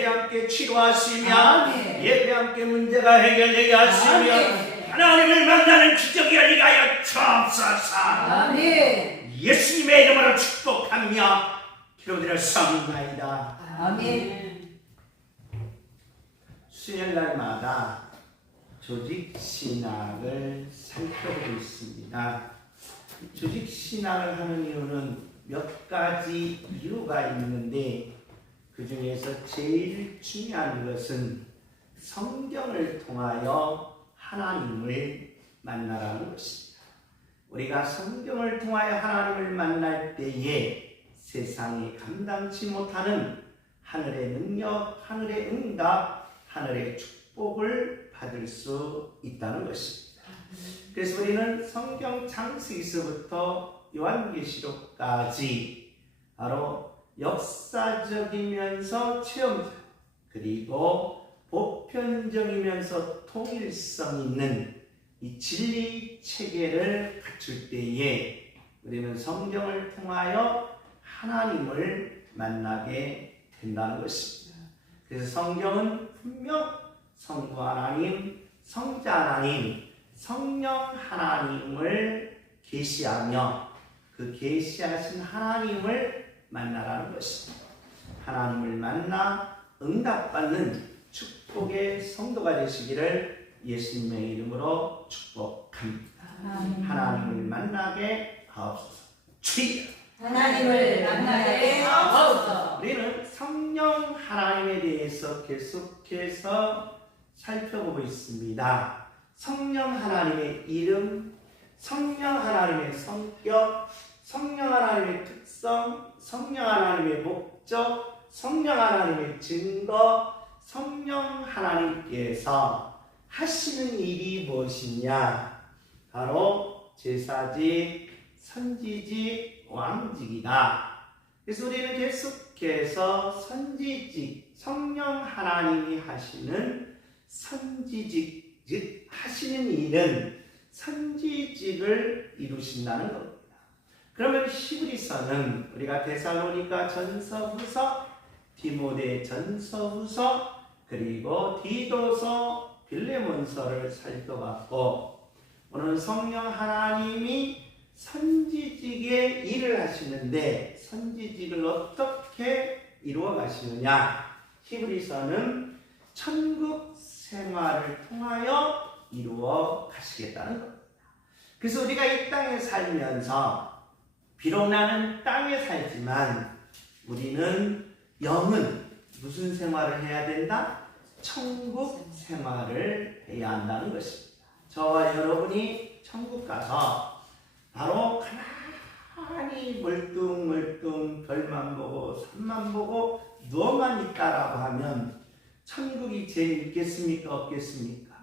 예배 함께 치료하시며 아멘. 예배 함께 문제가 해결되게 하시며 아멘. 하나님을 만나는 기적이 열리게 하여 주옵소서. 아멘. 예수님의 이름으로 축복하며 기도드렸습니다. 아멘. 수요일날마다 조직신학을 살펴보고 있습니다. 조직신학을 하는 이유는 몇 가지 이유가 있는데 그 중에서 제일 중요한 것은 성경을 통하여 하나님을 만나라는 것입니다. 우리가 성경을 통하여 하나님을 만날 때에 세상이 감당치 못하는 하늘의 능력, 하늘의 응답, 하늘의 축복을 받을 수 있다는 것입니다. 그래서 우리는 성경 창세기서부터 요한계시록까지 바로 역사적이면서 체험적 그리고 보편적이면서 통일성 있는 이 진리 체계를 갖출 때에 우리는 성경을 통하여 하나님을 만나게 된다는 것입니다. 그래서 성경은 분명 성부 하나님, 성자 하나님, 성령 하나님을 계시하며 그 계시하신 하나님을 만나라는 것입니다. 하나님을 만나 응답받는 축복의 성도가 되시기를 예수님의 이름으로 축복합니다. 하나님을 만나게 하옵소서. 주여! 하나님을 만나게 하옵소서. 우리는 성령 하나님에 대해서 계속해서 살펴보고 있습니다. 성령 하나님의 이름, 성령 하나님의 성격, 성령 하나님의 특성, 성령 하나님의 목적, 성령 하나님의 증거, 성령 하나님께서 하시는 일이 무엇이냐? 바로 제사직, 선지직, 왕직이다. 그래서 우리는 계속해서 선지직, 성령 하나님이 하시는 선지직, 즉 하시는 일은 선지직을 이루신다는 겁니다. 그러면 히브리서는 우리가 데살로니가 전서후서, 디모데 전서후서, 그리고 디도서, 빌레몬서를 살펴봤고 오늘 성령 하나님이 선지직의 일을 하시는데 선지직을 어떻게 이루어 가시느냐? 히브리서는 천국 생활을 통하여 이루어 가시겠다는 겁니다. 그래서 우리가 이 땅에 살면서 비록 나는 땅에 살지만 우리는 영은 무슨 생활을 해야 된다? 천국 생활을 해야 한다는 것입니다. 저와 여러분이 천국 가서 바로 가만히 멀뚱멀뚱 별만 보고 산만 보고 누워만 있다라고 하면 천국이 재미있겠습니까? 없겠습니까?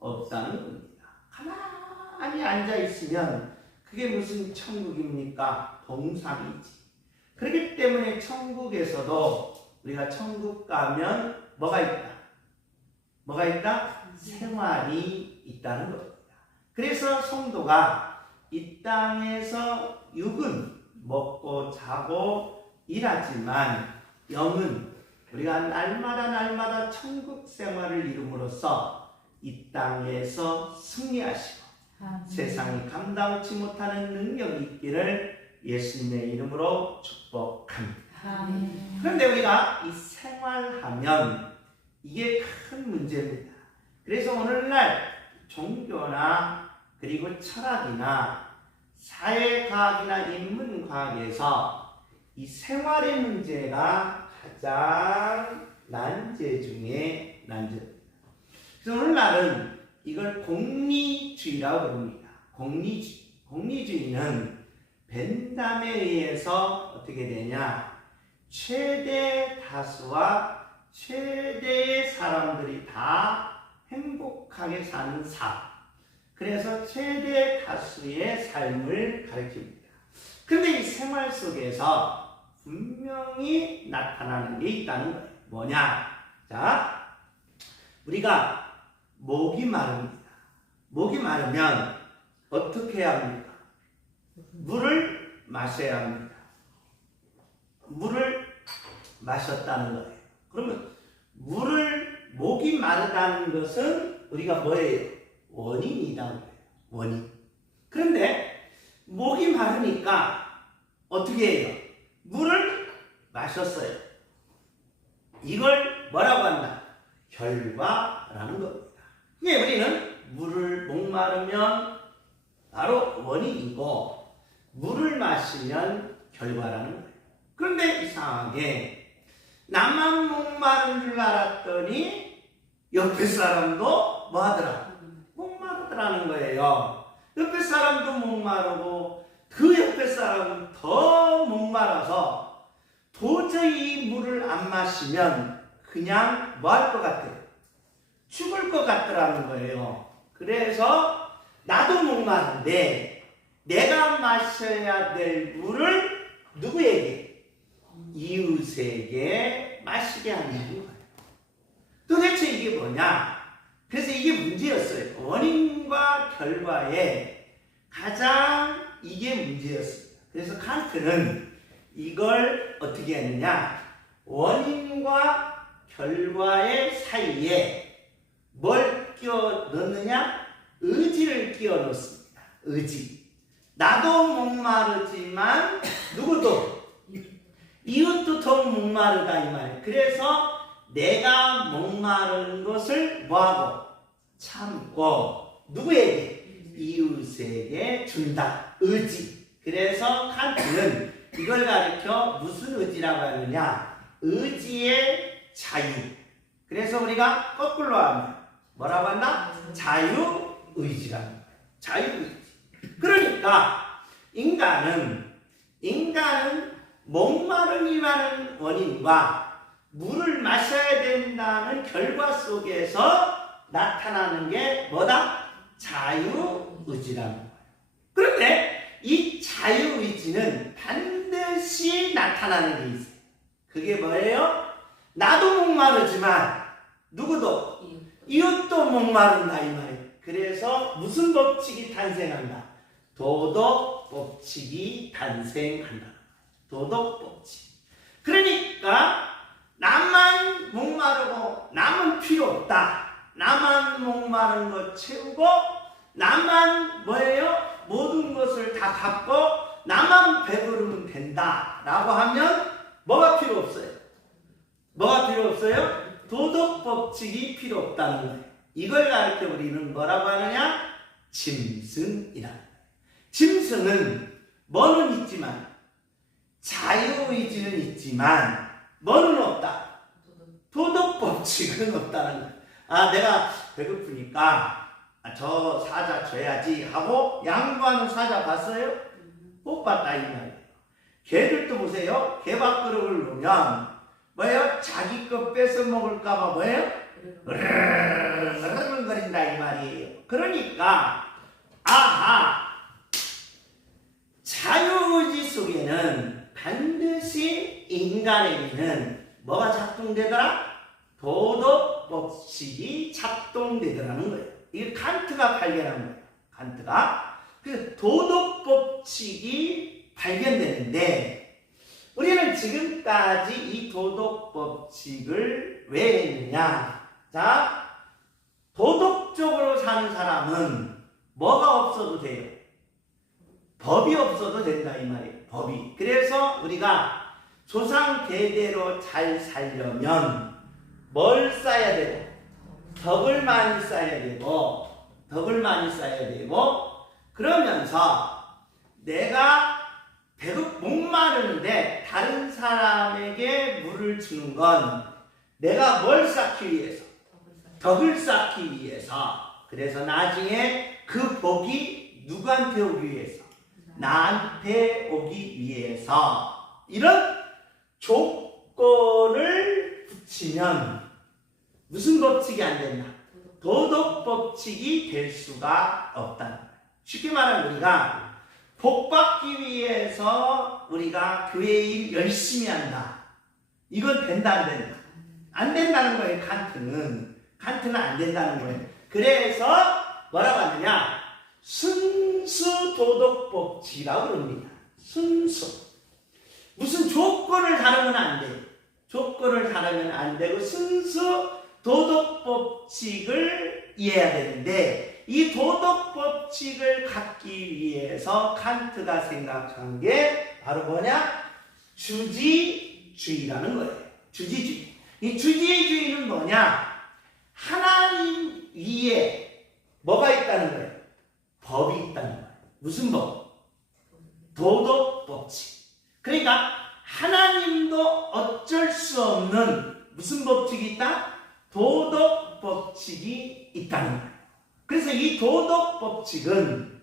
없다는 겁니다. 가만히 앉아있으면 그게 무슨 천국입니까? 동상이지. 그렇기 때문에 천국에서도 우리가 천국 가면 뭐가 있다? 뭐가 있다? 생활이 있다는 겁니다. 그래서 성도가 이 땅에서 육은 먹고 자고 일하지만 영은 우리가 날마다 천국 생활을 이룸으로써 이 땅에서 승리하시고 세상이 감당치 못하는 능력이 있기를 예수님의 이름으로 축복합니다. 그런데 우리가 이 생활하면 이게 큰 문제입니다. 그래서 오늘날 종교나 그리고 철학이나 사회과학이나 인문과학에서 이 생활의 문제가 가장 난제 중에 난제입니다. 그래서 오늘날은 이걸 공리주의라고 부릅니다. 공리주의. 공리주의는 벤담에 의해서 어떻게 되냐? 최대 다수와 최대의 사람들이 다 행복하게 사는 삶. 그래서 최대 다수의 삶을 가리킵니다. 그런데 이 생활 속에서 분명히 나타나는 게 있다는 거예요. 뭐냐? 자, 우리가 목이 마릅니다. 목이 마르면 어떻게 해야 합니까? 물을 마셔야 합니다. 물을 마셨다는 거예요. 그러면 목이 마르다는 것은 우리가 뭐예요? 원인이라고 해요. 원인. 그런데 목이 마르니까 어떻게 해요? 물을 마셨어요. 이걸 뭐라고 한다? 결과라는 겁니다. 예, 우리는 물을 목마르면 바로 원인이고 물을 마시면 결과라는 거예요. 그런데 이상하게 나만 목마른 줄 알았더니 옆에 사람도 뭐 하더라? 목마르더라는 거예요. 옆에 사람도 목마르고 그 옆에 사람은 더 목마라서 도저히 이 물을 안 마시면 그냥 뭐 할 것 같아요? 죽을 것 같더라는 거예요. 그래서 나도 목마른데 내가 마셔야 될 물을 누구에게? 이웃에게 마시게 하는 거예요. 도대체 이게 뭐냐? 그래서 이게 문제였어요. 원인과 결과에 가장 이게 문제였습니다. 그래서 칸트는 이걸 어떻게 했느냐? 원인과 결과의 사이에 뭘 끼워 넣느냐? 의지를 끼워 넣습니다. 의지. 나도 목마르지만 누구도 이웃도 더 목마르다 이 말이에요. 그래서 내가 목마른 것을 뭐하고? 참고 누구에게? 이웃에게 준다. 의지. 그래서 칸트는 이걸 가리켜 무슨 의지라고 하느냐? 의지의 자유. 그래서 우리가 거꾸로 하면 뭐라고 한다? 자유의지라는 거예요. 자유의지. 그러니까 인간은 목마름이라는 원인과 물을 마셔야 된다는 결과 속에서 나타나는 게 뭐다? 자유의지라는 거예요. 그런데 이 자유의지는 반드시 나타나는 게 있어요. 그게 뭐예요? 나도 목마르지만 누구도 이웃도 목마른다 이 말이에요. 그래서 무슨 법칙이 탄생한다? 도덕 법칙이 탄생한다. 도덕 법칙. 그러니까 나만 목마르고 남은 필요 없다. 나만 목마른 것 채우고 나만 뭐예요? 모든 것을 다 갖고 나만 배부르면 된다 라고 하면 뭐가 필요 없어요? 뭐가 필요 없어요? 도덕 법칙이 필요 없다는 거예요. 이걸 가르쳐 우리는 뭐라고 하느냐? 짐승이라. 짐승은 뭐는 있지만 자유의지는 있지만 뭐는 없다? 도덕 법칙은 없다는 거예요. 아, 내가 배고프니까 저 사자 줘야지 하고 양보하는 사자 봤어요? 못 봤다 이 말이에요. 개들도 보세요. 개밥그릇을 놓으면 뭐예요? 자기 거 뺏어 먹을까봐 뭐예요? 으르렁거린다 이 말이에요. 그러니까 아하, 자유의지 속에는 반드시 인간에게는 뭐가 작동되더라? 도덕 법칙이 작동되더라는 거예요. 이게 칸트가 발견한 거예요. 칸트가 그 도덕 법칙이 발견되는데 우리는 지금까지 이 도덕 법칙을 왜 했느냐? 자, 도덕적으로 사는 사람은 뭐가 없어도 돼요? 법이 없어도 된다 이 말이에요. 법이. 그래서 우리가 조상 대대로 잘 살려면 뭘 쌓아야 되고? 덕을 많이 쌓아야 되고 그러면서 내가 목마르는데 다른 사람에게 물을 주는 건 내가 뭘 쌓기 위해서? 덕을 쌓기 위해서. 그래서 나중에 그 복이 누구한테 오기 위해서? 나한테 오기 위해서. 이런 조건을 붙이면 무슨 법칙이 안 된다? 도덕 법칙이 될 수가 없다는 거예요. 쉽게 말하면 우리가 복 받기 위해서 우리가 교회 일 열심히 한다. 이건 된다 안 된다? 안 된다는 거예요. 칸트는 안 된다는 거예요. 그래서 뭐라고 하느냐? 순수 도덕 법칙이라고 그럽니다. 순수. 무슨 조건을 다루면 안 돼요. 조건을 다르면 안 되고 순수 도덕 법칙을 이해해야 되는데 이 도덕 법칙을 갖기 위해서 칸트가 생각한 게 바로 뭐냐? 주지주의라는 거예요. 주지주의. 이 주지주의는 뭐냐? 하나님 위에 뭐가 있다는 거예요? 법이 있다는 거예요. 무슨 법? 도덕 법칙. 그러니까 하나님도 어쩔 수 없는 무슨 법칙이 있다? 도덕 법칙이 있다는 거예요. 그래서 이 도덕 법칙은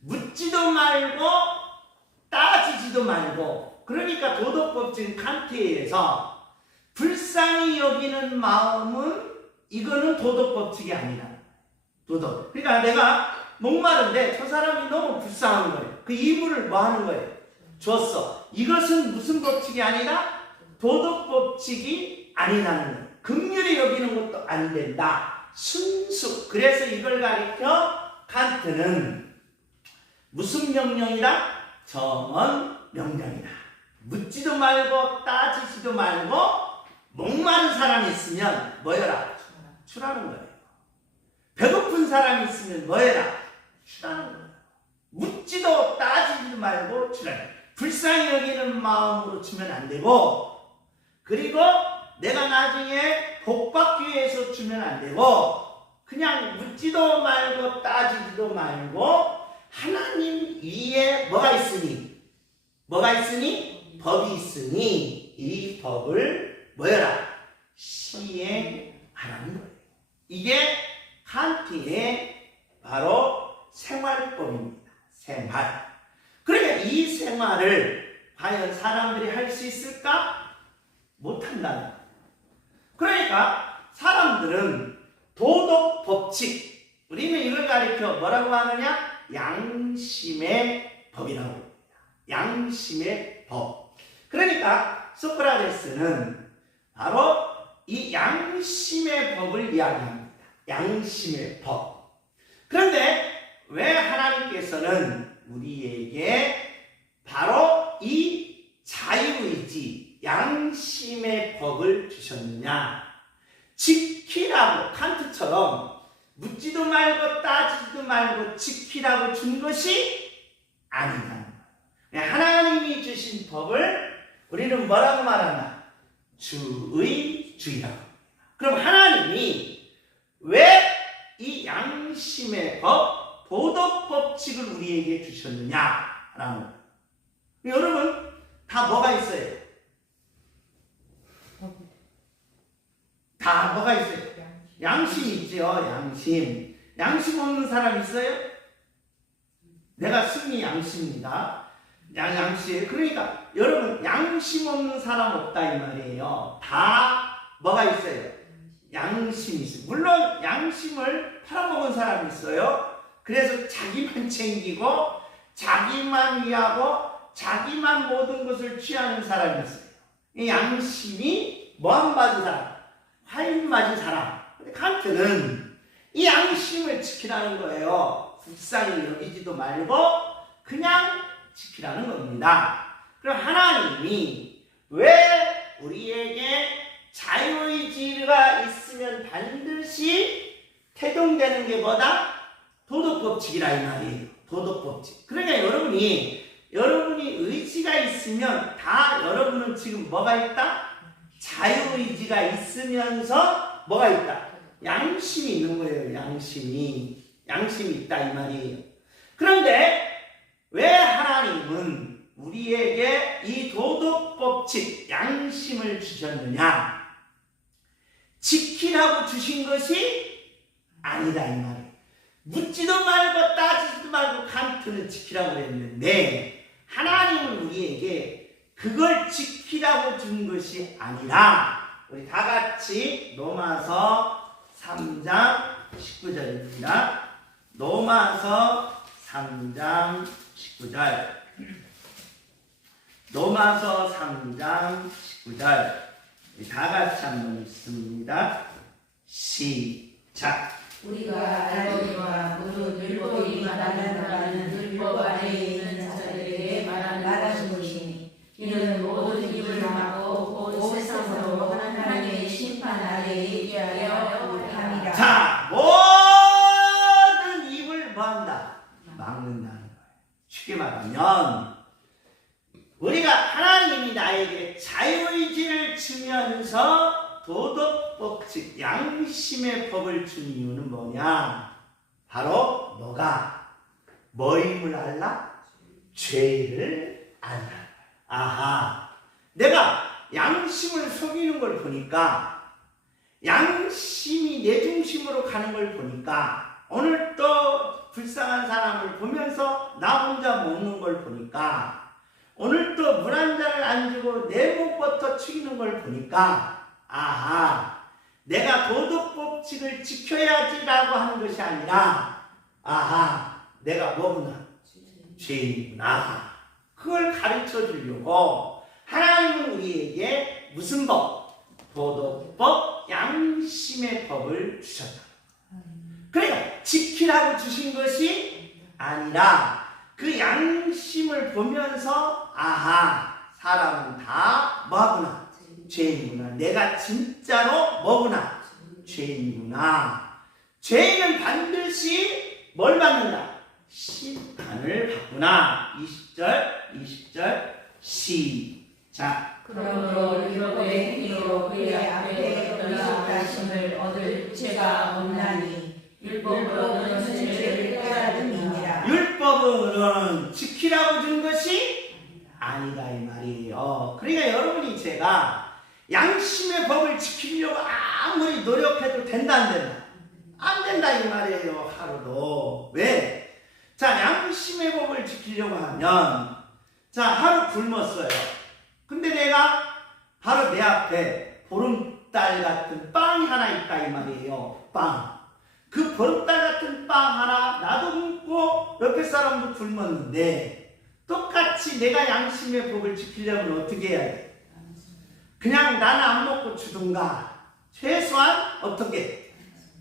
묻지도 말고 따지지도 말고, 그러니까 도덕 법칙은 칸트에 의해서 불쌍히 여기는 마음은 이거는 도덕 법칙이 아니다. 도덕. 그러니까 내가 목마른데 저 사람이 너무 불쌍한 거예요. 그 이불을 뭐 하는 거예요? 줬어. 이것은 무슨 법칙이 아니라 도덕 법칙이 아니라는 거예요. 긍휼히 여기는 것도 안 된다. 순수. 그래서 이걸 가리켜 칸트는 무슨 명령이다? 점원 명령이다. 묻지도 말고 따지지도 말고 목마른 사람이 있으면 뭐여라? 주라는 거예요. 배고픈 사람이 있으면 뭐해라? 주라는 거예요. 묻지도 따지지도 말고 주라는 거예요. 불쌍히 여기는 마음으로 주면 안 되고, 그리고 내가 나중에 복받기 위해서 주면 안 되고, 그냥 묻지도 말고 따지지도 말고 하나님 위에 뭐가 있으니? 뭐가 있으니? 법이 있으니 이 법을 뭐여라? 시행하라는 거예요. 이게 칸트의 바로 생활법입니다. 생활. 그러니까 이 생활을 과연 사람들이 할 수 있을까? 못한다는 거예요. 그러니까 사람들은 도덕 법칙, 우리는 이걸 가리켜 뭐라고 하느냐? 양심의 법이라고 합니다. 양심의 법. 그러니까 소크라테스는 바로 이 양심의 법을 이야기합니다. 양심의 법. 그런데 왜 하나님께서는 우리에게 바로 이 자유의지, 양심의 법을 주셨느냐? 지키라고, 칸트처럼 묻지도 말고 따지지도 말고 지키라고 준 것이 아니다. 하나님이 주신 법을 우리는 뭐라고 말하나? 주의주의라고. 그럼 하나님이 왜 이 양심의 법, 도덕 법칙을 우리에게 주셨느냐라는 거예요. 여러분 다 뭐가 있어요? 다 뭐가 있어요? 양심이 있죠. 양심. 양심 없는 사람 있어요? 내가 승리 양심입니다. 양심. 그러니까 여러분 양심 없는 사람 없다 이 말이에요. 다 뭐가 있어요? 양심이 있어요. 물론 양심을 팔아먹은 사람이 있어요. 그래서 자기만 챙기고 자기만 위하고 자기만 모든 것을 취하는 사람이 있어요. 이 양심이 뭐안 맞은 사람? 화인 맞은 사람. 근데 칸트는 이 양심을 지키라는 거예요. 불쌍히 여기지도 말고 그냥 지키라는 겁니다. 그럼 하나님이 왜 우리에게 자유의지가 있으면 반드시 태동되는 게 뭐다? 도덕법칙이라 이 말이에요. 도덕법칙. 그러니까 여러분이 의지가 있으면 다 여러분은 지금 뭐가 있다? 자유의지가 있으면서 뭐가 있다? 양심이 있는 거예요. 양심이 있다 이 말이에요. 그런데 왜 하나님은 우리에게 이 도덕법칙, 양심을 주셨느냐? 지키라고 주신 것이 아니다 이 말이에요. 묻지도 말고 따지지도 말고 칸트는 지키라고 그랬는데 하나님은 우리에게 그걸 지키라고 준 것이 아니라, 우리 다 같이 로마서 3장 19절입니다. 로마서 3장 19절. 로마서 3장 19절. 다 같이 한번 읽습니다. 시작. 우리가 알거니와 모든 율법이 말하는 바는 율법 안에 있는 자들에게 말하는 것이니 이는 모든 입을 막고 곧 세상과 어찌하여 함이라. 자, 모든 입을 뭐한다? 막는다는 거예요. 쉽게 말하면 우리가 하나님이 나에게 자유의지를 주면서 도덕법칙, 양심의 법을 준 이유는 뭐냐? 바로 너가 뭐임을 알라? 죄를 알라. 아하, 내가 양심을 속이는 걸 보니까, 양심이 내 중심으로 가는 걸 보니까, 오늘 또 불쌍한 사람을 보면서 나 혼자 먹는 걸 보니까, 오늘 또 물 한 잔을 안 주고 내 목부터 죽이는 걸 보니까, 아하, 내가 도덕법칙을 지켜야지라고 하는 것이 아니라, 아하, 내가 뭐구나? 죄인이구나. 그걸 가르쳐 주려고 하나님은 우리에게 무슨 법? 도덕법, 양심의 법을 주셨다. 그러니까 지키라고 주신 것이 아니라 그 양심을 보면서 아하, 사람은 다 뭐구나? 죄인이구나. 내가 진짜로 뭐구나? 죄인이구나. 죄인은 반드시 뭘 받는다? 심판을 받구나. 20절 시작. 그러므로 율법의 행위로 그의 앞에 의식하심을 얻을 죄가 없나니 율법으로는 죄를 깨달음이니라. 율법은 지키라고 준 것이 아니다 이 말이에요. 그러니까 여러분이 제가 양심의 법을 지키려고 아무리 노력해도 된다 안 된다? 안 된다 이 말이에요. 하루도. 왜? 자, 양심의 법을 지키려고 하면, 자, 하루 굶었어요. 근데 내가 바로 내 앞에 보름달 같은 빵이 하나 있다 이 말이에요. 빵. 그 보름달 같은 빵 하나 나도 굶고 옆에 사람도 굶었는데 똑같이 내가 양심의 법을 지키려면 어떻게 해야 돼? 그냥 나는 안 먹고 주든가 최소한 어떻게?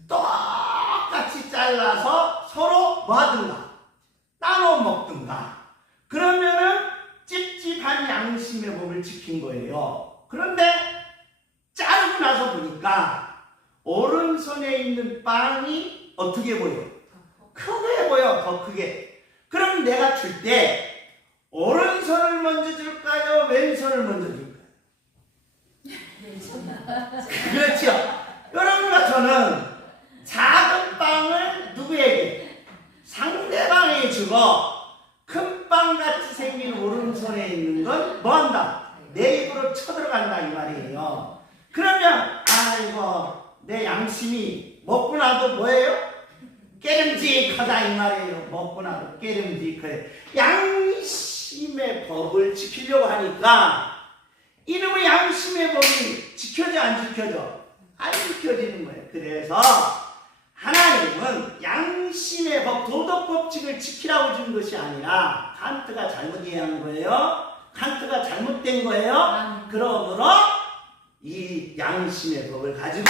똑같이 잘라서 서로 뭐 하든가? 나눠 먹든가. 그러면은 찝찝한 양심의 법을 지킨 거예요. 그런데 자르고 나서 보니까 오른손에 있는 빵이 어떻게 보여? 크게 보여. 더 크게. 그럼 내가 줄 때 오른손을 먼저 줄까요? 왼손을 먼저 줄까요? 그렇죠. 여러분과 저는 작은 빵을 누구에게? 상대방에게 주고 큰 빵같이 생긴 오른손에 있는 건 뭐한다? 내 입으로 쳐들어간다 이 말이에요. 그러면 아이고 내 양심이 먹고 나도 뭐예요? 깨름직하다 이 말이에요. 먹고 나도 깨름직해. 양심의 법을 지키려고 하니까 이놈의 양심의 법이 지켜져 안 지켜져? 안 지켜지는 거예요. 그래서 하나님은 양심의 법, 도덕법칙을 지키라고 준 것이 아니라 칸트가 잘못 이해한 거예요. 칸트가 잘못된 거예요. 그러므로 이 양심의 법을 가지고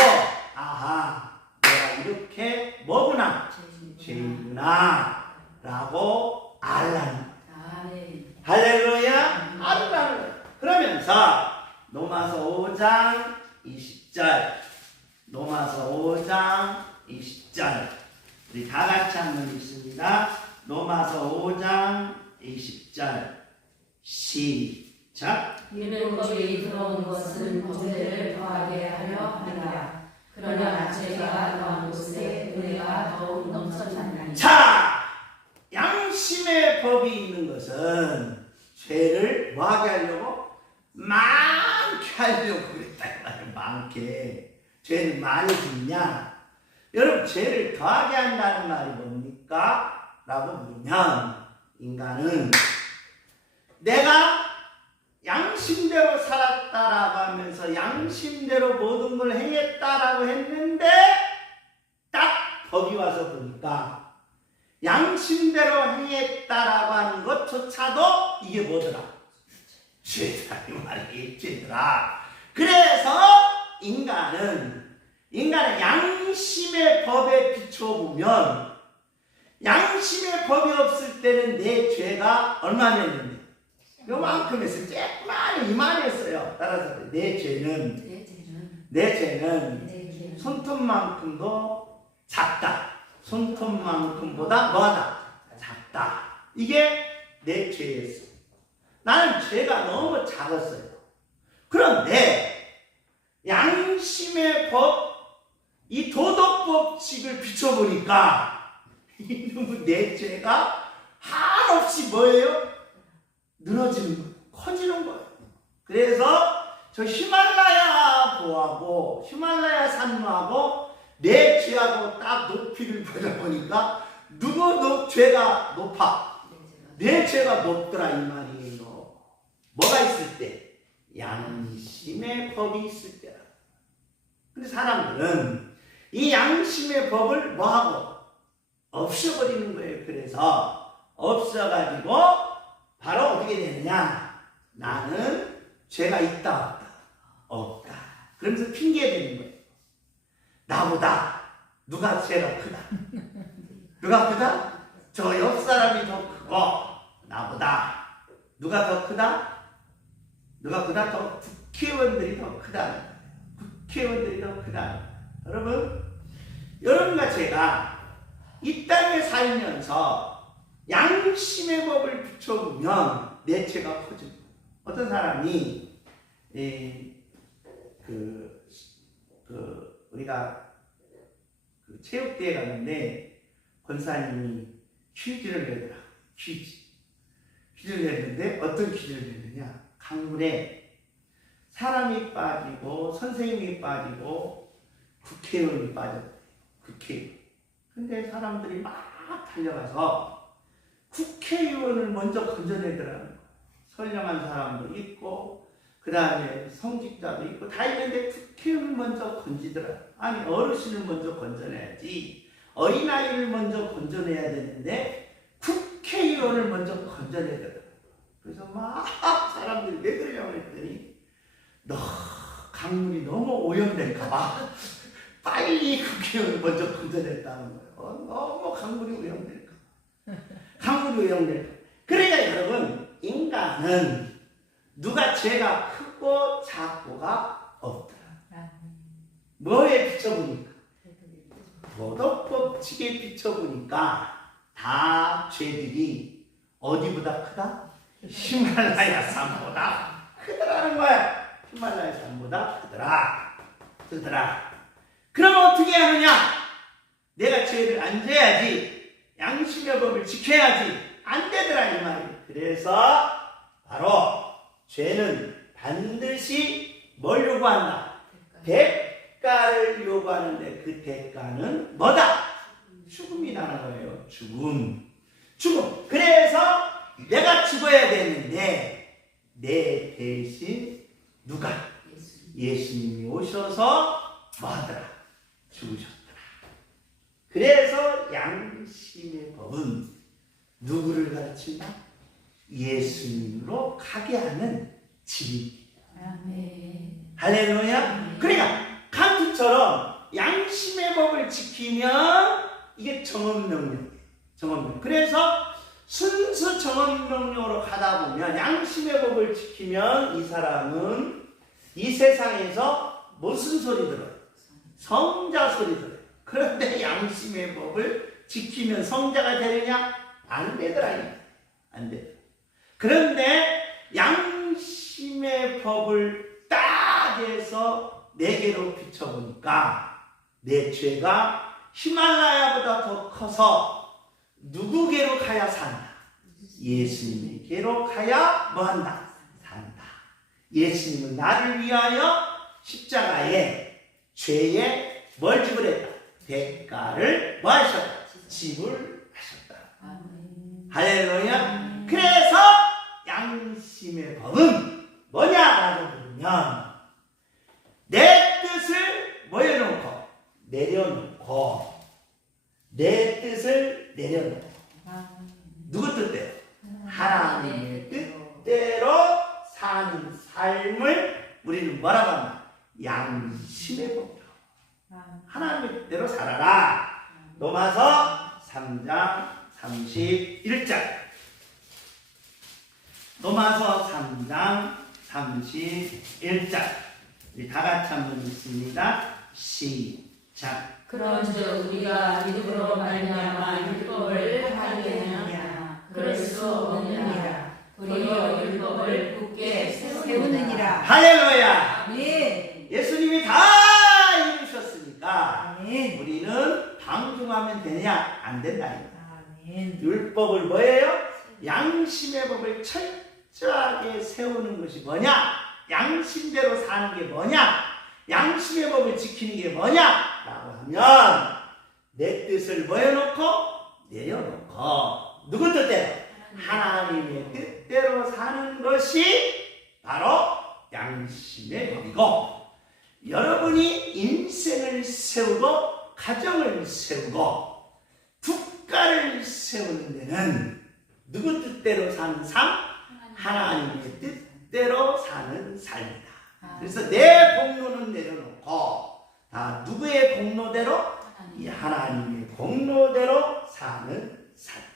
아하, 내가 이렇게 뭐구나? 죄인이구나 라고 알라는 거예요. 할렐루야. 알라는 거예요. 그러면서 로마서 5장 20절 로마서 5장 20절 우리 다 같이 한번 읽습니다. 로마서 5장 20절 시작. 율법이 들어온 것은 죄를 더하게 하려 하니라. 그러나 죄가 더한 곳에 은혜가 더욱 넘쳐나니. 자, 양심의 법이 있는 것은 죄를 뭐하게 하려고? 많게 하려고 그랬다 이 말이에요. 많게. 죄를 많이 짓냐? 여러분, 죄를 더하게 한다는 말이 뭡니까? 라고 물으면 인간은 내가 양심대로 살았다라고 하면서 양심대로 모든 걸 행했다라고 했는데 딱 법이 와서 보니까 양심대로 행했다라고 하는 것조차도 이게 뭐더라? 죄다 이 말이 죄더라. 그래서 인간의 양심의 법에 비춰보면 양심의 법이 없을 때는 내 죄가 얼마였는데? 요만큼 했어요. 조그만 이만했어요. 따라서 내 죄는 손톱만큼도 작다. 손톱만큼보다 뭐하다? 작다. 이게 내 죄였어. 나는 죄가 너무 작았어요. 그런데 양심의 법, 이 도덕 법칙을 비춰보니까 이놈의 내 죄가 한없이 뭐예요? 늘어지는 거예요. 커지는 거예요. 그래서 저 히말라야 보하고 히말라야 산하고 내 죄하고 딱 높이를 보니까 누구 죄가 높아? 내 죄가 높더라 이 말이에요. 뭐가 있을 때? 양심의 법이 있을 때라. 근데 사람들은 이 양심의 법을 뭐하고? 없애버리는 거예요. 그래서 없어가지고 바로 어떻게 되느냐? 나는 죄가 있다 없다? 없다. 그러면서 핑계대는 거예요. 나보다 누가 죄가 크다? 누가 크다? 저 옆 사람이 더 크고 나보다 누가 더 크다? 누가 크다? 더 국회의원들이 더 크다. 국회의원들이 더 크다. 여러분과 제가 이 땅에 살면서 양심의 법을 비춰보면 내 죄가 커집니다. 어떤 사람이 우리가 체육대회 갔는데 권사님이 퀴즈를 내더라. 퀴즈를 냈는데 어떤 퀴즈를 냈느냐? 강물에 사람이 빠지고 선생님이 빠지고 국회의원이 빠졌대요. 국회의원. 근데 사람들이 막 달려가서 국회의원을 먼저 건져내더라는 거예요. 선량한 사람도 있고 그 다음에 성직자도 있고 다 있는데 국회의원을 먼저 건지더라. 아니 어르신을 먼저 건져내야지. 어린아이를 먼저 건져내야 되는데 국회의원을 먼저 건져내더라. 그래서 막 사람들이 왜 그러냐고 했더니 강물이 너무 오염될까봐 빨리 국회의원을 먼저 건져냈다는 거예요. 너무 강물이 오염될까. 강물이 오염될까. 그러니까 여러분 인간은 누가 죄가 크고 작고가 없더라. 뭐에 비춰보니까? 도덕법칙에 비춰보니까 다 죄들이 어디보다 크다? 히말라야 산보다 크더라는 거야. 히말라야 산보다 크더라. 그럼 어떻게 하느냐? 내가 죄를 안 져야지. 양심의 법을 지켜야지. 안 되더라 이 말이에요. 그래서 바로 죄는 반드시 뭘 요구한다? 대가를 요구하는데 그 대가는 뭐다? 죽음이라는 거예요. 죽음. 그래서 내가 죽어야 되는데 내 대신 누가? 예수님이 오셔서 뭐하더라? 죽으셨더라. 그래서 양심의 법은 누구를 가르친다? 예수님으로 가게 하는 집입니다. 할렐루야. 그러니까 칸트처럼 양심의 법을 지키면 이게 정언명령이에요. 정언명. 그래서 순수 정언명령으로 가다 보면 양심의 법을 지키면 이 사람은 이 세상에서 무슨 소리 들어요? 성자 소리 들어요. 그런데 양심의 법을 지키면 성자가 되느냐? 안 되더라. 안 돼. 그런데 양심의 법을 딱 해서 내게로 비춰보니까 내 죄가 히말라야보다 더 커서 누구게로 가야 산다? 예수님에게로 가야 뭐한다? 산다. 예수님은 나를 위하여 십자가에 죄에 뭘 지불했다? 대가를 뭐 하셨다? 지불하셨다. 할렐루야. 그래서 양심의 법은 뭐냐라고 보면 내 뜻을 뭐여놓고 내려놓고 내 뜻을 내려놓고 누구 뜻대로? 하나님의 뜻대로 사는 삶을 우리는 뭐라고 한다? 양심의 법이라고. 하나님의 뜻대로 살아라. 로마서 3장 31절. 로마서 3장 31절. 우리 다 같이 한번 읽습니다. 시작. 그런즉 우리가 믿음으로 말미암아 율법을 하게 하느냐 그럴 수 없느니라. 도리어 율법을 굳게 세우느니라. 할렐루야. 아멘. 예수님이 다 이루셨으니까 아멘. 우리는 방종하면 되냐? 안 된다. 아멘. 율법을 뭐예요? 양심의 법을 철저하게 세우는 것이 뭐냐? 양심대로 사는 게 뭐냐? 양심의 법을 지키는 게 뭐냐? 라고 하면 내 뜻을 뭐 해놓고? 내려놓고 누구 뜻대로? 하나님의 뜻대로 사는 것이 바로 양심의 법이고, 여러분이 인생을 세우고 가정을 세우고 국가를 세우는 데는 누구 뜻대로 사는 삶? 하나님의 뜻대로 사는 삶이다. 그래서 내 공로는 내려놓고 다 누구의 공로대로? 이 하나님의 공로대로 사는 삶이다.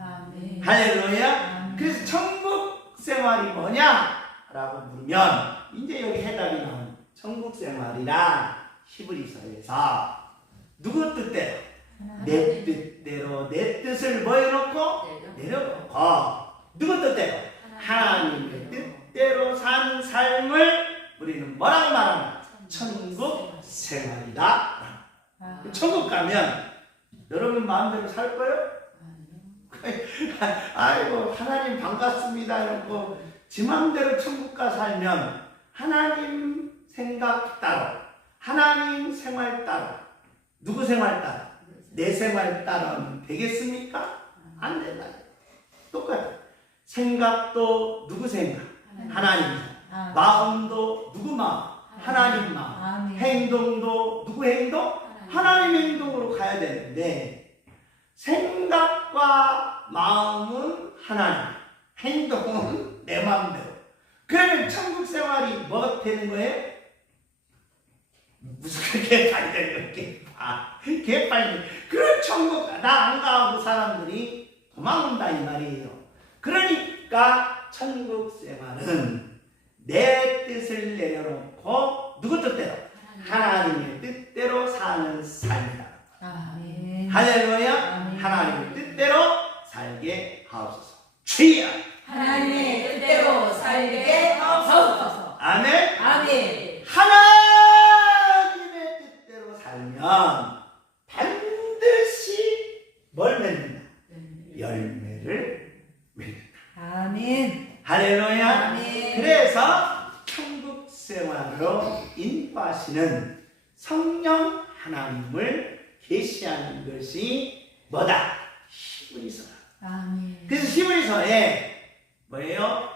아멘. 할렐루야. 그래서 천국 생활이 뭐냐? 라고 물으면 이제 여기 해답이 나오는 천국 생활이란 히브리서에서 누구 뜻대로? 내 뜻대로 내 뜻을 뭐 해놓고? 내려놓고 누구 뜻대로? 하나님의 뜻대로 사는 삶을 우리는 뭐라고 말하나? 천국 생활이다. 천국 가면 여러분 마음대로 살 거예요? 아이고 하나님 반갑습니다 이러고 지 마음대로 천국 가 살면 하나님 생각 따로, 하나님 생활 따로, 누구 생활 따로? 내 생활 따로는 되겠습니까? 안 된다. 똑같아. 생각도 누구 생각? 하나님 생각. 마음도 누구 마음? 하나님 마음. 행동도 누구 행동? 하나님 행동으로 가야 되는데 생각과 마음은 하나님, 행동은 내 마음대로. 그러면 천국 생활이 뭐가 되는 거예요? 무슨 개판이 되는 거예요? 개판이. 그런 천국 나 안 가고 사람들이 도망온다 이 말이에요. 그러니까 천국 생활은 내 뜻을 내려놓고 누구 뜻대로? 하나님의 뜻대로 사는 삶이다. 아멘. 할렐루야. 아멘. 하나님의 뜻대로 살게 하옵소서. 주여. 하나님의 뜻대로 살게 하옵소서. 아멘. 아멘. 하나님의 뜻대로 살면 반드시 뭘 맺는다? 열매를 맺는다. 아멘. 할렐루야. 아멘. 그래서 천국 생활로 인도하시는 성령 하나님을 계시하는 것이 뭐다? 히브리서다. 아멘. 그래서 히브리서에 뭐예요?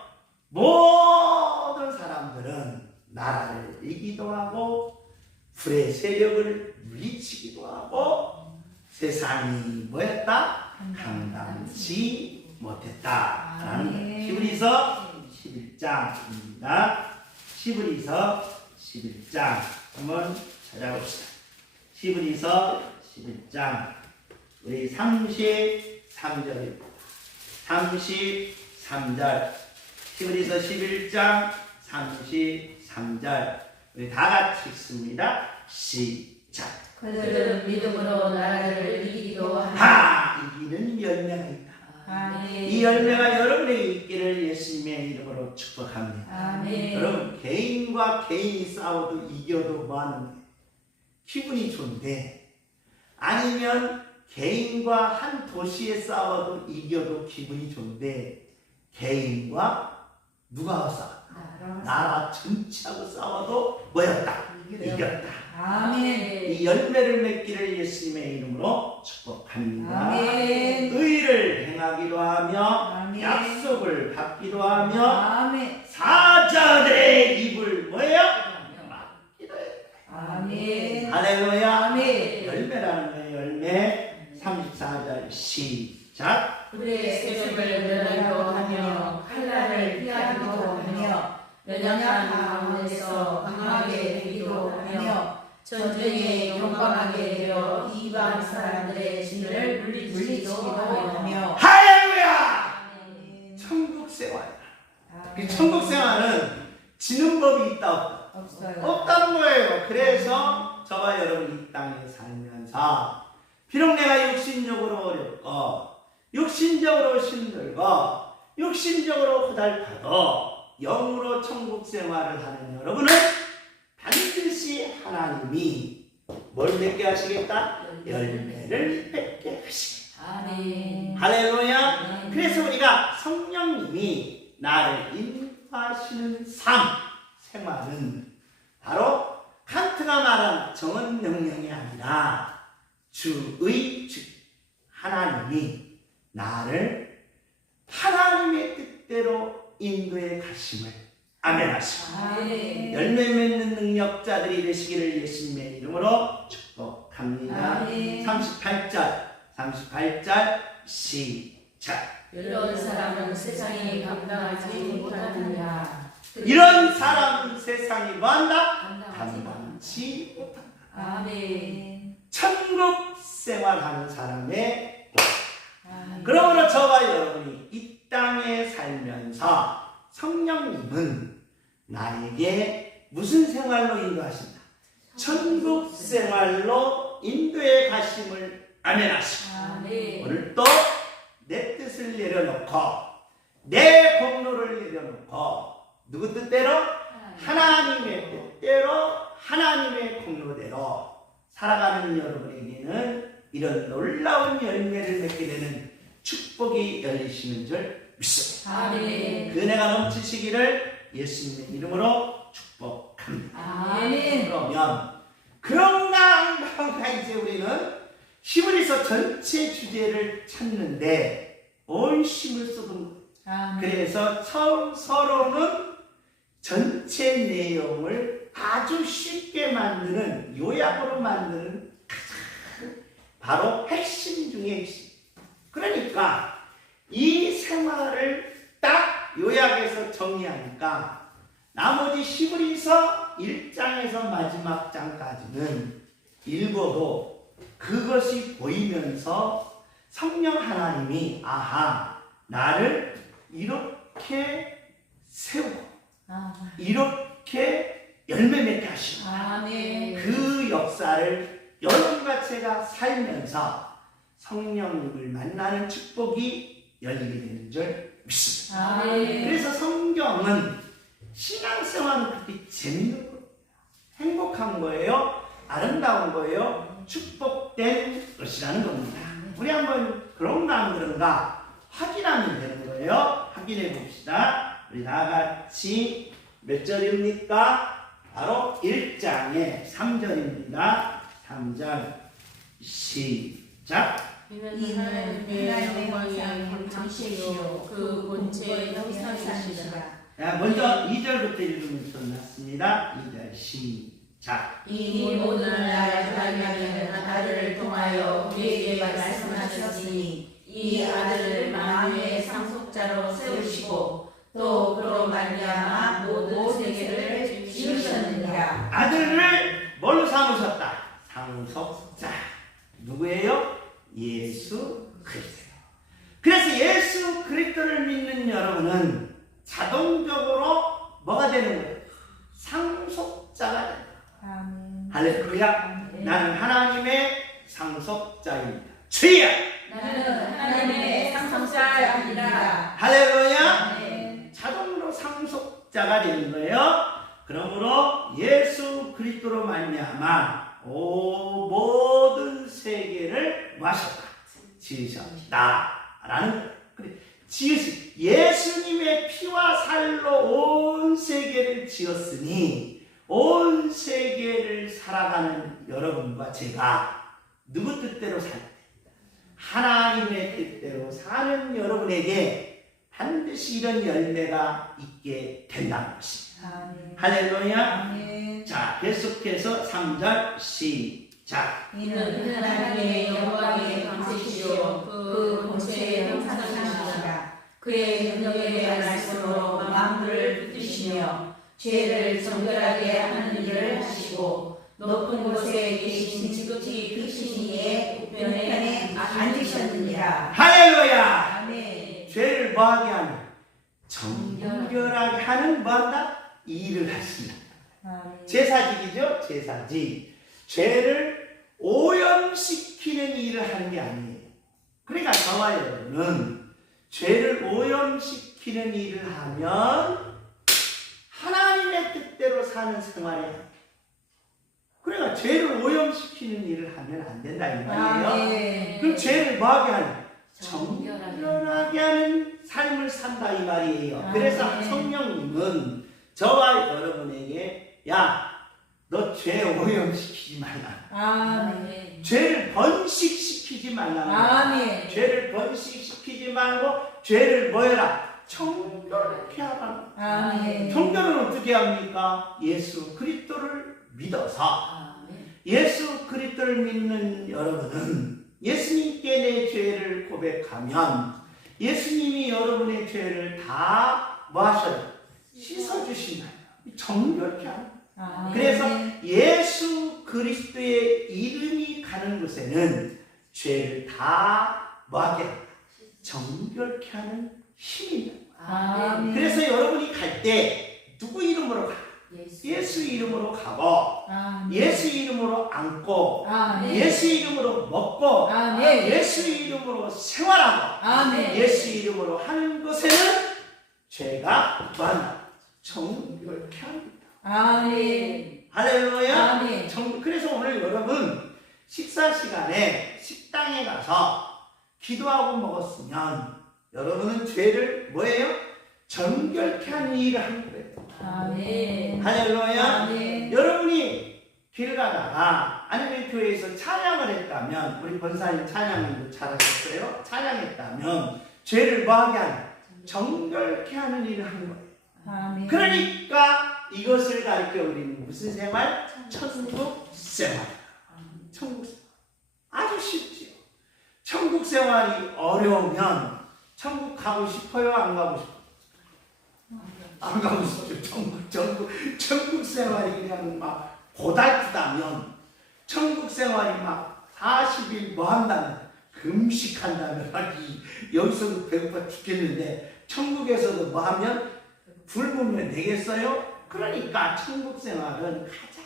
모든 사람들은 나라를 이기도 하고 불의 세력을 물리치기도 하고 세상이 뭐였다? 감당치 못했다라는 히브리서 11장입니다. 히브리서 11장 한번 찾아봅시다. 히브리서 11장 우리 33절입니다. 33절 히브리서 11장 33절 우리 다 같이 읽습니다. 시작. 그들은 믿음으로 나라를 이기기도 하며 이기는 열매가 있다. 아멘. 이 열매가 여러분에게 있기를 예수님의 이름으로 축복합니다. 아멘. 여러분 개인과 개인이 싸워도 이겨도 뭐하는 거예요? 기분이 좋은데, 아니면 개인과 한 도시에 싸워도 이겨도 기분이 좋은데 개인과 누가 싸워? 나라 전체하고 싸워도 뭐였다? 이겼다. 아멘. 이 열매를 맺기를 예수님의 이름으로 축복합니다. 아멘. 의를 행하기도 하며 아멘. 약속을 받기도 하며 아멘. 사자들의 입을 뭐예요? 막기도 해요. 아멘. 할렐루야. 아멘. 열매라는 거예요. 열매. 34절 시작. 불의 세력을 면하기도 하며 칼날을 피하기도 하며 연약한 가운데서 강하게 되기도 하며 전쟁에 용감하게 되어 이방 사람들의 진을 물리치기도 하며 할렐루야. 아멘. 천국 생활. 아멘. 천국 생활은 지는 법이 있다 없다? 없어요. 없다는 거예요. 그래서 저와 여러분 이 땅에 살면서 비록 내가 육신적으로 어렵고 육신적으로 힘들고 육신적으로 고달파도 영으로 천국 생활을 하는 여러분은 반드시 하나님이 뭘 맺게 하시겠다? 열매를 맺게 하시겠다. 아멘. 할렐루야. 그래서 우리가 성령님이 나를 인도하시는 삶 생활은 바로 칸트가 말한 정언 명령이 아니라 주의 주 하나님이 나를 하나님의 뜻대로 인도해 가심을 아멘 하시고 아멘. 열매 맺는 능력자들이 되시기를 예수님의 이름으로 축복합니다. 아멘. 38절 시작. 이런 사람은 세상이 감당하지 못하느냐. 이런 사람은 세상이 뭐한다? 감당치 못한다. 아멘. 천국 생활하는 사람의 아멘. 그러므로 저와 여러분이 이 땅에 살면서 성령님은 나에게 무슨 생활로 인도하신다? 천국 생활로 인도해 가심을 아멘 하시고 아멘. 오늘 또 내 뜻을 내려놓고 내 공로를 내려놓고 누구 뜻대로? 하나님의 뜻대로 하나님의 공로대로 살아가는 여러분에게는 이런 놀라운 열매를 맺게 되는 축복이 열리시는 줄 믿습니다. 아멘. 그 은혜가 넘치시기를 예수님의 이름으로 축복합니다. 아멘. 그런가 이제 우리는 히브리서 전체 주제를 찾는데 온 힘을 쏟은 아멘. 그래서 서로는 전체 내용을 아주 쉽게 만드는 요약으로 만드는 가장 바로 핵심 중에 핵심. 그러니까 이 생활을 딱 요약해서 정리하니까 나머지 히브리서 1장에서 마지막 장까지는 읽어도 그것이 보이면서 성령 하나님이 아하 나를 이렇게 세우고 이렇게 열매 맺게 하시고 아멘. 그 역사를 여러분과 제가 살면서 성령님을 만나는 축복이 열리게 되는 줄 믿습니다. 아멘. 그래서 성경은 신앙생활은 그렇게 재밌는 거예요. 행복한 거예요. 아름다운 거예요. 축복된 것이라는 겁니다. 우리 한번 그런가 안 그런가 확인하면 되는 거예요. 확인해 봅시다. 우리 다 같이 몇 절입니까? 바로 1장의 3절입니다. 3절 시작. 이는 하나님의 영광이 당신이요 그 본체의 형상이시라. 자, 먼저 2절부터 읽으면 좋습니다. 2절 시작. 이 모든 나라의 하나님은 아들을 통하여 우리에게 말씀하셨으니 이 아들을 만유의 상속자로 세우시고 또 그로 말미암아 모든 세계를 지으셨느니라. 아들을 뭘로 삼으셨다? 상속자. 누구예요? 예수 그리스도. 그래서 예수 그리스도를 믿는 여러분은 자동적으로 뭐가 되는 거예요? 상속자가 된다. 할렐루야. 나는 하나님의 상속자입니다. 주여! 나는 하나님의 상속자입니다. 할렐루야. 아멘. 자동으로 상속자가 되는 거예요. 그러므로 예수 그리스도로 말미암아 모든 세계를 마셨다. 지으셨다라는 거예요. 지으신 예수님의 피와 살로 온 세계를 지었으니 온 세계를 살아가는 여러분과 제가 누구 뜻대로 살 때 하나님의 뜻대로 사는 여러분에게 반드시 이런 열매가 있게 된다는 것입니다. 아멘. 할렐루야. 아멘. 자, 계속해서 3절 시작. 이는 하나님의 영광의 광채시요 그 본체의 형상이시라. 그의 능력의 말씀으로 만물을 붙드시며 죄를 정결하게 하는 일을 하시고 높은 곳에 계신 지극히 크신 이의 우편에 앉으셨느니라. 할렐루야. 아멘. 죄를 뭐하게 하는? 정결하게 하는 뭐한다? 일을 하신다. 아멘. 제사직이죠. 제사직. 죄를 오염시키는 일을 하는 게 아니에요. 그러니까 저와 여러분은 죄를 오염시키는 일을 하면 하나님의 뜻대로 사는 생활이 아니에요. 그러니까 죄를 오염시키는 일을 하면 안 된다 이 말이에요. 그럼 죄를 뭐하게 하는? 정결하게 하는 삶을 산다 이 말이에요. 그래서 성령님은 저와 여러분에게 야, 너 죄 오염시키지 말라. 아멘. 죄를 번식시키지 말라. 아멘. 죄를 번식시키지 말고 죄를 뭐 해라? 정결케 하라. 아멘. 정결은 어떻게 합니까? 예수 그리스도를 믿어서. 아멘. 예수 그리스도를 믿는 여러분은 예수님께 내 죄를 고백하면 예수님이 여러분의 죄를 다 뭐 하셔요? 씻어주시나요? 정결케 합니다. 아멘. 그래서 예수 그리스도의 이름이 가는 곳에는 죄를 다 뭐하게 합니다. 정결케 하는 힘입니다. 아멘. 그래서 여러분이 갈 때 누구 이름으로 가? 예수 이름으로 가고 아멘. 예수 이름으로 앉고 아멘. 예수 이름으로 먹고 아멘. 예수 이름으로 생활하고 아멘. 예수 이름으로 하는 것에는 죄가 정결케 합니다. 아멘. 할렐루야. 아멘. 그래서 오늘 여러분 식사 시간에 식당에 가서 기도하고 먹었으면 여러분은 죄를 뭐예요? 정결케 하는 일을 한 거예요. 아멘. 할렐루야. 아멘. 여러분이 길 가다가 아니면 교회에서 찬양을 했다면 우리 권사님 찬양도 잘하셨어요. 찬양했다면 죄를 뭐하게 하는? 정결케 하는 일을 한 거예요. 아멘. 그러니까 이것을 가르쳐 우리는 무슨 생활? 천국 생활. 천국 생활. 아주 쉽지요. 천국 생활이 어려우면 천국 가고 싶어요? 안 가고 싶어요? 안 가고 싶죠. 천국 생활이 그냥 막 고달프다면 천국 생활이 막 40일 뭐 한다면 금식한다면 여기서도 배고파 죽겠는데 천국에서도 뭐 하면 굶으면 되겠어요? 그러니까 천국 생활은 가장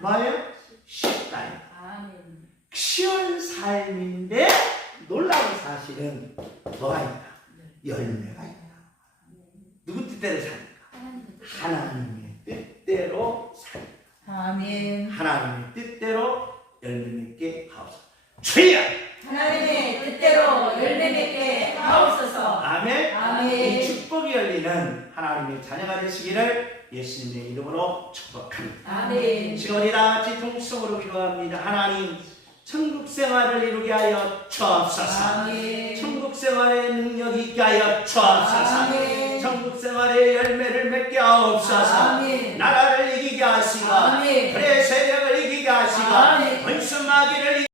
뭐예요? 쉽다. 아멘. 쉬운 삶인데 놀라운 사실은 뭐가 있다? 열매가 있다. 누구 뜻대로 사니까? 하나님의 뜻대로 사니까. 아멘. 하나님의 뜻대로 열매 맺게 하옵소서. 주여! 하나님의 뜻대로 열매 맺게 하옵소서. 아멘. 아멘. 이 축복이 열리는 하나님의 자녀가 되시기를 예수님의 이름으로 축복합니다. 아멘. 지금 우리 다 같이 통성으로 기도합니다. 하나님, 천국 생활을 이루게 하여 주옵소서. 아멘. 천국 생활의 능력이 있게 하여 주옵소서. 아멘. 천국 생활의 열매를 맺게 하옵소서. 아멘. 나라를 이기게 하시고 아멘. 그의 세력을 이기게 하시고 아멘. 원수 마귀를